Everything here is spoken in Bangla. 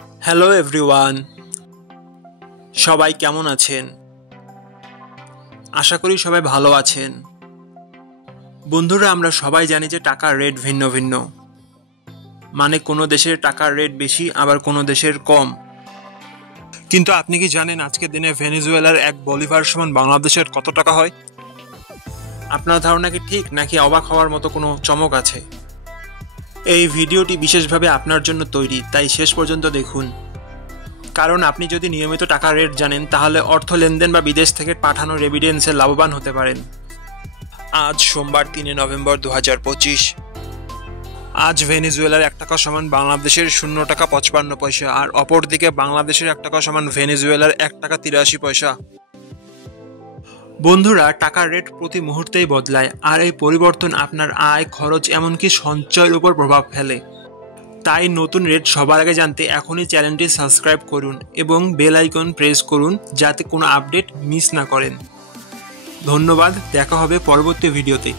হ্যালো এভরিওয়ান, সবাই কেমন আছেন? আশা করি সবাই ভালো আছেন। বন্ধুরা, আমরা সবাই জানি যে টাকার রেট ভিন্ন ভিন্ন। মানে কোনো দেশের টাকার রেট বেশি, আবার কোনো দেশের কম। কিন্তু আপনি কি জানেন আজকের দিনে ভেনেজুয়েলার এক বলিভার সমান বাংলাদেশের কত টাকা হয়? আপনার ধারণা কি ঠিক, নাকি অবাক হওয়ার মতো কোনো চমক আছে? এই ভিডিওটি বিশেষভাবে আপনার জন্য তৈরি, তাই শেষ পর্যন্ত দেখুন। কারণ আপনি যদি নিয়মিত টাকার রেট জানেন, তাহলে অর্থ লেনদেন বা বিদেশ থেকে পাঠানো রেমিটেন্সে লাভবান হতে পারেন। আজ সোমবার ৩ নভেম্বর ২০২৫। আজ ভেনেজুয়েলার ১ টাকা সমান বাংলাদেশের ০ টাকা ৫৫ পয়সা, আর অপরদিকে বাংলাদেশের ১ টাকা সমান ভেনেজুয়েলার ১ টাকা ৮৩ পয়সা। বন্ধুরা, টাকার রেট প্রতি মুহূর্তেই বদলায়, আর এই পরিবর্তন আপনার আয়, খরচ, এমনকি সঞ্চয়ের উপর প্রভাব ফেলে। তাই নতুন রেট সবার আগে জানতে এখনই চ্যানেলটি সাবস্ক্রাইব করুন এবং বেল আইকন প্রেস করুন, যাতে কোনো আপডেট মিস না করেন। ধন্যবাদ, দেখা হবে পরবর্তী ভিডিওতে।